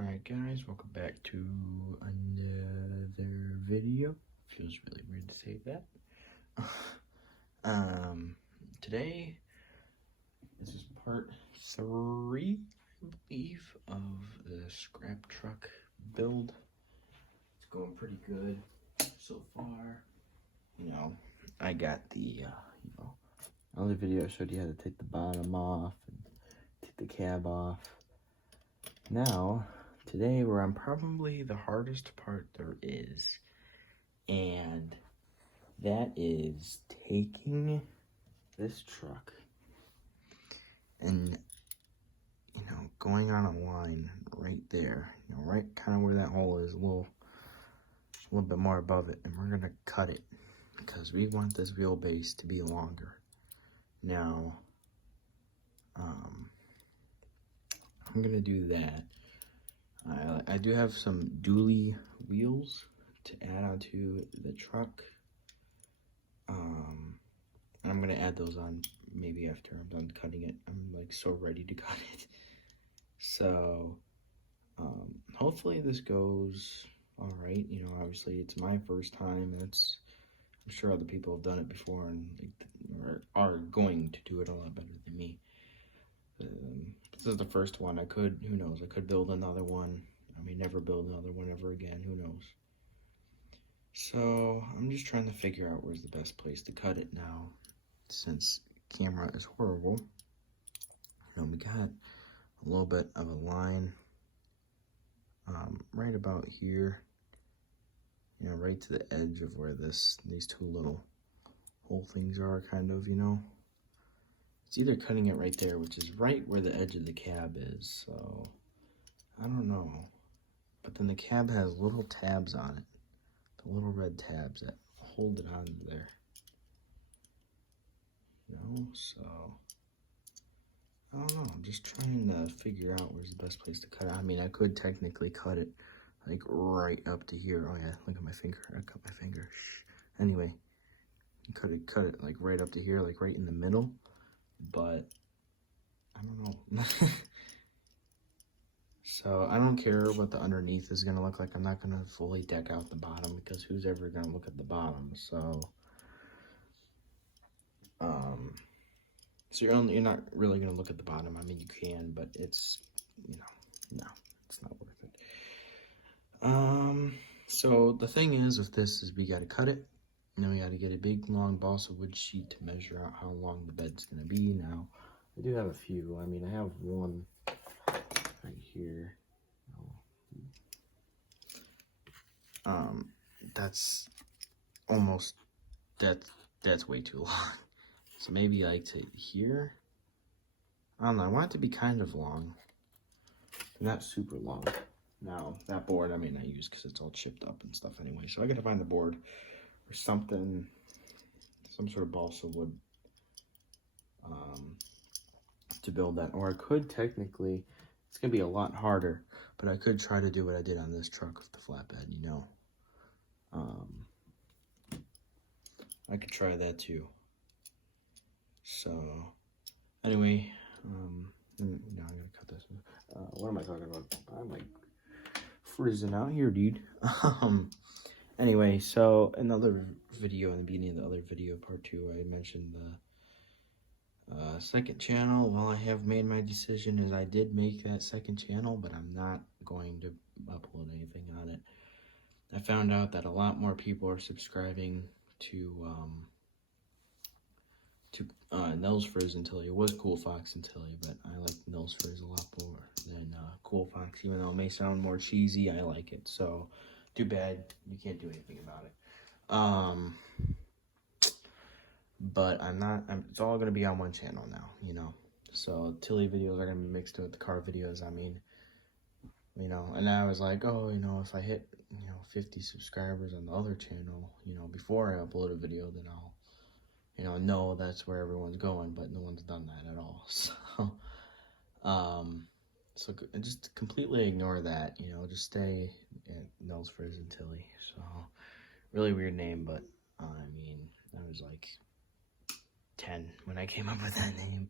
Alright guys, welcome back to another video. Feels really weird to say that. Today, this is part 3, I believe, of the scrap truck build. It's going pretty good so far. You know, I got the, other video I showed you how to take the bottom off and take the cab off. Now, today we're on probably the hardest part there is, and that is taking this truck and, going on a line right there, right kind of where that hole is, a little bit more above it, and we're going to cut it because we want this wheelbase to be longer. Now, I'm going to do that. I do have some dually wheels to add onto the truck. And I'm going to add those on maybe after I'm done cutting it. I'm like so ready to cut it. So, hopefully this goes all right. Obviously it's my first time. I'm sure other people have done it before and are going to do it a lot better than me. This is the first one. Who knows, I could build another one. I may never build another one ever again, who knows. So I'm just trying to figure out where's the best place to cut it now, since camera is horrible. We got a little bit of a line right about here, right to the edge of where these two little hole things are, kind of, It's either cutting it right there, which is right where the edge of the cab is, so I don't know. But then the cab has little tabs on it, the little red tabs that hold it on there. So I don't know. I'm just trying to figure out where's the best place to cut it. I mean, I could technically cut it like right up to here. Oh yeah, look at my finger. I cut my finger. Anyway, cut it like right up to here, like right in the middle. But I don't know. So I don't care what the underneath is gonna look like. I'm not gonna fully deck out the bottom because who's ever gonna look at the bottom? So you're not really gonna look at the bottom. I mean, you can, but it's no, it's not worth it. So the thing is with this is we gotta cut it. And then we got to get a big, long balsa wood sheet to measure out how long the bed's going to be. Now, I do have a few. I mean, I have one right here. That's almost, that's way too long. So maybe like to here. I don't know. I want it to be kind of long. Not super long. Now, that board I may not use because it's all chipped up and stuff anyway. So I got to find the board. Or something, some sort of balsa wood to build that. Or I could technically, it's gonna be a lot harder, but I could try to do what I did on this truck with the flatbed, I could try that too. So anyway, I'm gonna cut this. What am I talking about? I'm like freezing out here, dude. Anyway, so another video, in the beginning of the other video, part 2, I mentioned the second channel. Well, I have made my decision, as I did make that second channel, but I'm not going to upload anything on it. I found out that a lot more people are subscribing to Nels Frizz until it was Cool Fox until, but I like Nels Frizz a lot more than Cool Fox, even though it may sound more cheesy. I like it, so too bad you can't do anything about it. But it's all gonna be on one channel now, So Tilly videos are gonna be mixed with the car videos. I mean, and I was like, oh, if I hit 50 subscribers on the other channel, before I upload a video, then I'll know that's where everyone's going. But no one's done that at all. So just completely ignore that, just stay at Nels Frizz and Tilly. So really weird name, but I mean, I was like 10 when I came up with that name.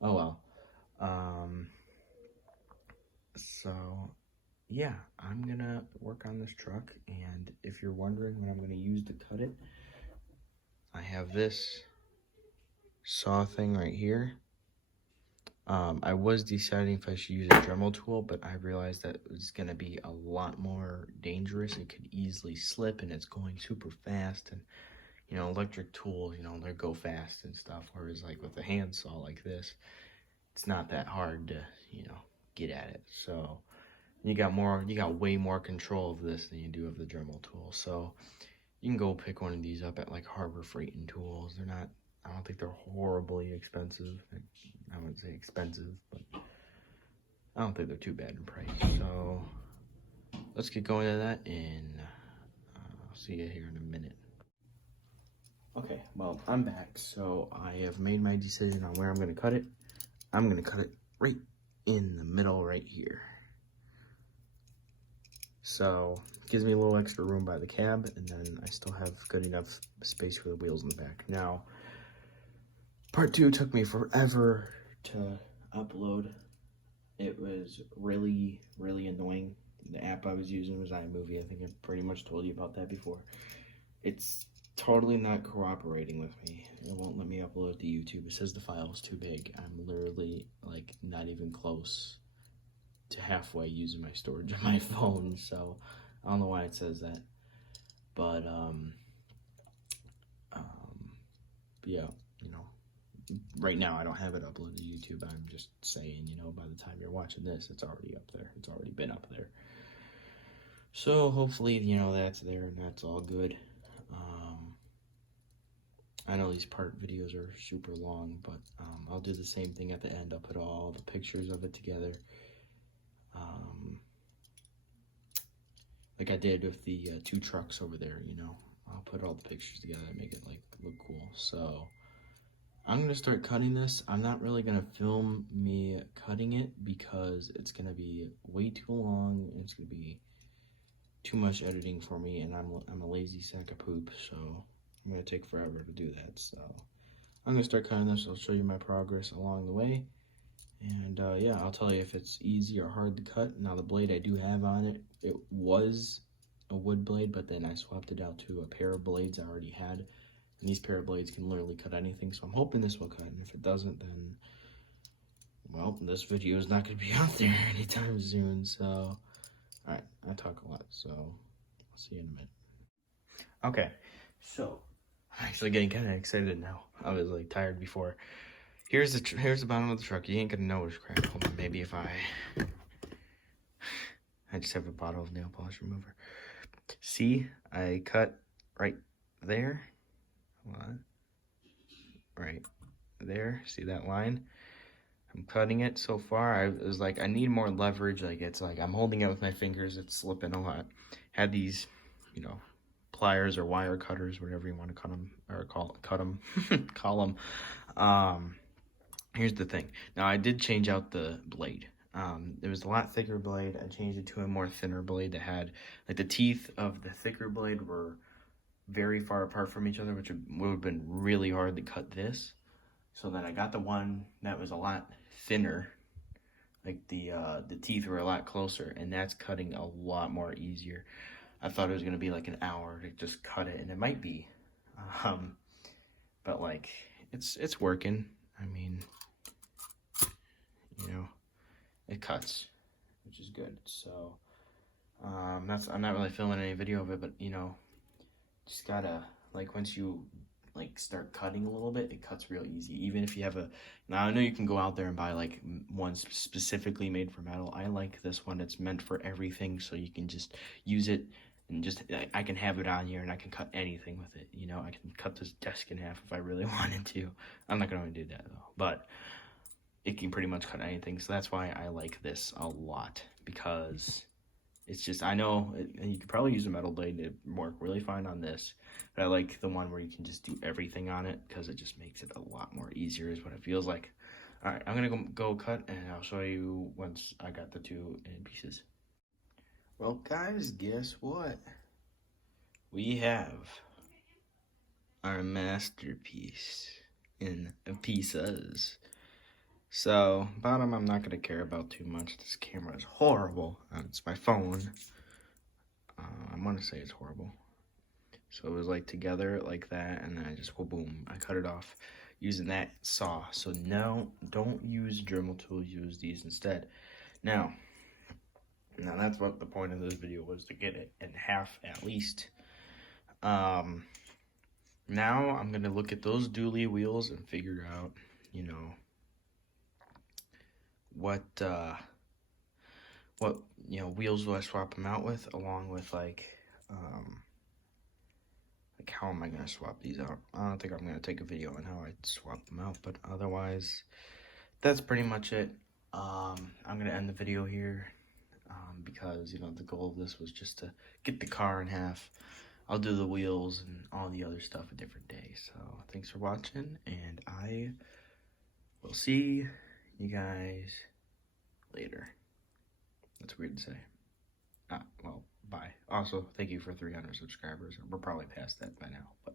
Oh well. So yeah, I'm gonna work on this truck, and if you're wondering what I'm gonna use to cut it, I have this saw thing right here. I was deciding if I should use a Dremel tool, but I realized that it's going to be a lot more dangerous. It could easily slip, and it's going super fast. And, you know, electric tools, you know, they go fast and stuff. Whereas, like, with a handsaw like this, it's not that hard to, you know, get at it. So, you got way more control of this than you do of the Dremel tool. So, you can go pick one of these up at, like, Harbor Freight and Tools. They're not, I don't think they're horribly expensive. I wouldn't say expensive, but I don't think they're too bad in price. So let's get going to that, and I'll see you here in a minute. Okay, well, I'm back. So I have made my decision on where I'm going to cut it. I'm going to cut it right in the middle right here. So it gives me a little extra room by the cab, and then I still have good enough space for the wheels in the back. Now, part 2 took me forever to upload. It was really, really annoying. The app I was using was iMovie. I think I pretty much told you about that before. It's totally not cooperating with me. It won't let me upload to YouTube. It says the file is too big. I'm literally, like, not even close to halfway using my storage on my phone, so I don't know why it says that. But, yeah, you know, right now I don't have it uploaded to YouTube. I'm just saying, you know, by the time you're watching this, it's already up there. It's already been up there. So hopefully, you know, that's there and that's all good. I know these part videos are super long, but I'll do the same thing at the end. I'll put all the pictures of it together. Like I did with the 2 trucks over there, you know. I'll put all the pictures together and make it, like, look cool. So I'm going to start cutting this. I'm not really going to film me cutting it because it's going to be way too long. And it's going to be too much editing for me, and I'm a lazy sack of poop, so I'm going to take forever to do that. So I'm going to start cutting this. I'll show you my progress along the way. And yeah, I'll tell you if it's easy or hard to cut. Now the blade I do have on it, it was a wood blade, but then I swapped it out to a pair of blades I already had. And these pair of blades can literally cut anything, so I'm hoping this will cut. And if it doesn't, then, well, this video is not going to be out there anytime soon. So, alright, I talk a lot, so I'll see you in a minute. Okay, so I'm actually getting kind of excited now. I was, like, tired before. Here's the bottom of the truck. You ain't gonna notice crap. Hold on, maybe if I just have a bottle of nail polish remover. See, I cut right there. Hold on. Right there. See that line? I'm cutting it so far. I was like, I need more leverage. Like, it's like I'm holding it with my fingers. It's slipping a lot. Had these, you know, pliers or wire cutters, whatever you want to cut them or cut them, call them. Here's the thing. Now, I did change out the blade. It was a lot thicker blade. I changed it to a more thinner blade that had, like, the teeth of the thicker blade were very far apart from each other, which would have been really hard to cut this. So then I got the one that was a lot thinner. Like, the teeth were a lot closer, and that's cutting a lot more easier. I thought it was going to be like an hour to just cut it, and it might be. But, like, it's working. I mean, you know, it cuts, which is good. So I'm not really filming any video of it, but, you know, just gotta, like, once you, like, start cutting a little bit, it cuts real easy. Even if you have now I know you can go out there and buy, like, one specifically made for metal. I like this one. It's meant for everything, so you can just use it and just, I can have it on here and I can cut anything with it. You know, I can cut this desk in half if I really wanted to. I'm not gonna do that though, but it can pretty much cut anything. So that's why I like this a lot, because it's just, I know you could probably use a metal blade to work really fine on this, but I like the one where you can just do everything on it, because it just makes it a lot more easier is what it feels like. All right, I'm gonna go cut, and I'll show you once I got the 2 in pieces. Well, guys, guess what? We have our masterpiece in pieces. So, bottom I'm not going to care about too much. This camera is horrible. It's my phone. I want to say it's horrible. So it was like together like that, and then I just, boom, I cut it off using that saw. So no, don't use Dremel tool, use these instead. Now that's what the point of this video was, to get it in half at least. Now I'm gonna look at those dually wheels and figure out, you know, what wheels will I swap them out with, along with like how am I gonna swap these out. I don't think I'm gonna take a video on how I swap them out, but otherwise that's pretty much it. I'm gonna end the video here, because you know the goal of this was just to get the car in half. I'll do the wheels and all the other stuff a different day. So thanks for watching, and I will see you guys later. That's weird to say. Well, bye. Also, thank you for 300 subscribers. We're probably past that by now, but